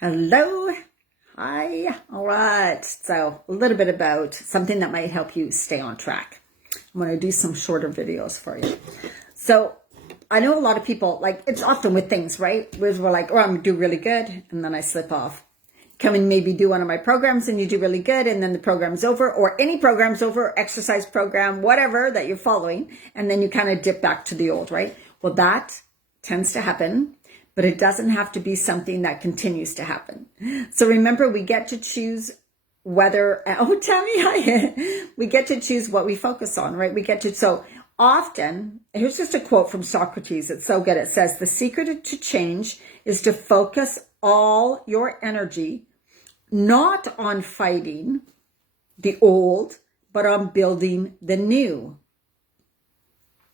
Hello. Hi. All right. So a little bit about something that might help you stay on track. I'm going to do some shorter videos for you. So I know a lot of people, like, it's often with things, right? Where we're like, oh, I'm going to do really good. And then I slip off. Come and maybe do one of my programs and you do really good. And then the program's over, or any program's over, exercise program, whatever that you're following. And then you kind of dip back to the old, right? Well, that tends to happen. But it doesn't have to be something that continues to happen. So remember, we get to choose whether, oh, Tammy, hi. We get to choose what we focus on, right? We get to, so often, here's just a quote from Socrates. It's so good. It says, the secret to change is to focus all your energy, not on fighting the old, but on building the new.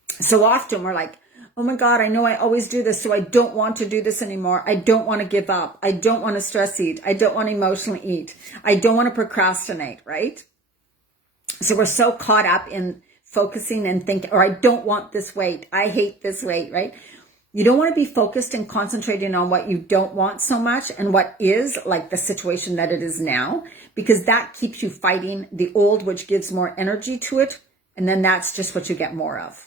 So often we're like, oh my God, I know I always do this, so I don't want to do this anymore. I don't want to give up. I don't want to stress eat. I don't want to emotionally eat. I don't want to procrastinate, right? So we're so caught up in focusing and thinking, or I don't want this weight. I hate this weight, right? You don't want to be focused and concentrating on what you don't want so much and what is, like the situation that it is now, because that keeps you fighting the old, which gives more energy to it. And then that's just what you get more of.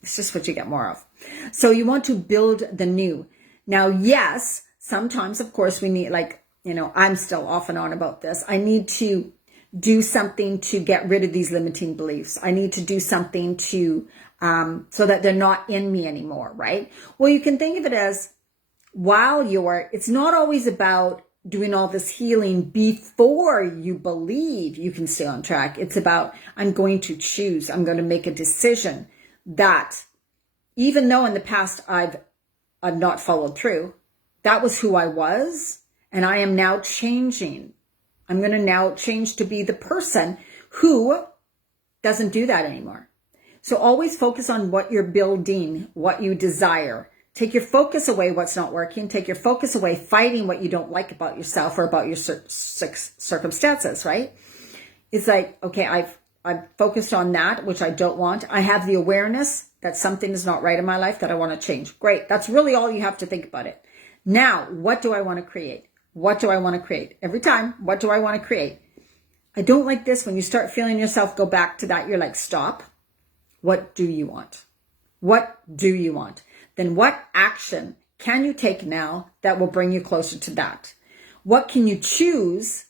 It's just what you get more of. So you want to build the new. Now, yes, sometimes, of course, we need, like, I'm still off and on about this. I need to do something to get rid of these limiting beliefs. I need to do something to, so that they're not in me anymore, right? Well, you can think of it as it's not always about doing all this healing before you believe you can stay on track. It's about, I'm going to choose, I'm going to make a decision that even though in the past I've not followed through, that was who I was, and I am now changing. I'm going to now change to be the person who doesn't do that anymore. So always focus on what you're building, what you desire. Take your focus away what's not working. Take your focus away fighting what you don't like about yourself or about your circumstances, right? It's like, okay, I've focused on that, which I don't want. I have the awareness that something is not right in my life that I want to change. Great. That's really all you have to think about it. Now, what do I want to create? What do I want to create? Every time, what do I want to create? I don't like this. When you start feeling yourself go back to that, you're like, stop. What do you want? What do you want? Then what action can you take now that will bring you closer to that? What can you choose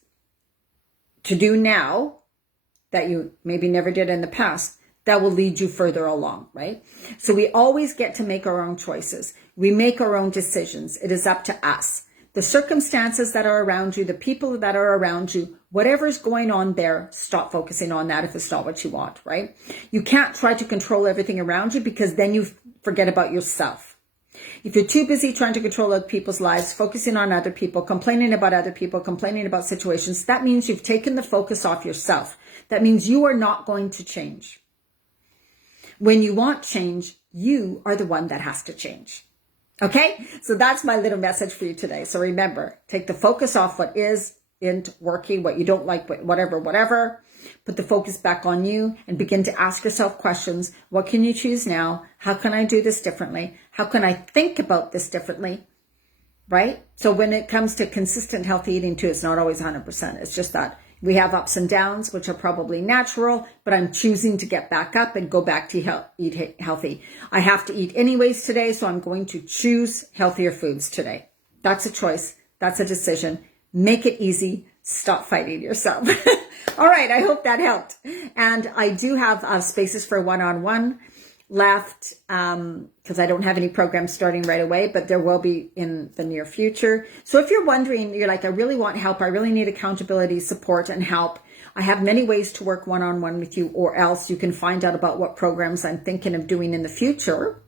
to do now that you maybe never did in the past that will lead you further along, right? So we always get to make our own choices. We make our own decisions. It is up to us. The circumstances that are around you, the people that are around you, whatever's going on there, stop focusing on that if it's not what you want, right? You can't try to control everything around you because then you forget about yourself. If you're too busy trying to control other people's lives, focusing on other people, complaining about other people, complaining about situations, that means you've taken the focus off yourself. That means you are not going to change. When you want change, you are the one that has to change. Okay? So that's my little message for you today. So remember, take the focus off what isn't working, what you don't like, whatever. Put the focus back on you and begin to ask yourself questions. What can you choose now? How can I do this differently? How can I think about this differently? Right? So when it comes to consistent healthy eating too, it's not always 100%. It's just that we have ups and downs, which are probably natural, but I'm choosing to get back up and go back to eat healthy. I have to eat anyways today, so I'm going to choose healthier foods today. That's a choice. That's a decision. Make it easy. Stop fighting yourself. All right. I hope that helped. And I do have spaces for one-on-one left because I don't have any programs starting right away, but there will be in the near future. So if you're wondering, you're like, I really want help. I really need accountability, support, and help. I have many ways to work one-on-one with you, or else you can find out about what programs I'm thinking of doing in the future.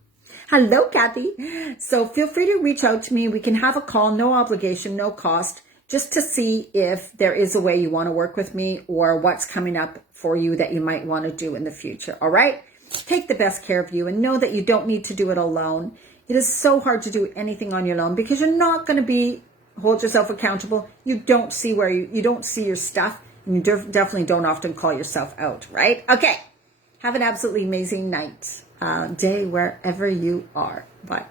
Hello, Kathy. So feel free to reach out to me. We can have a call, no obligation, no cost, just to see if there is a way you want to work with me or what's coming up for you that you might want to do in the future. All right? Take the best care of you and know that you don't need to do it alone. It is so hard to do anything on your own because you're not going to hold yourself accountable. You don't see you don't see your stuff, and you definitely don't often call yourself out, right? Okay. Have an absolutely amazing night, day, wherever you are. Bye.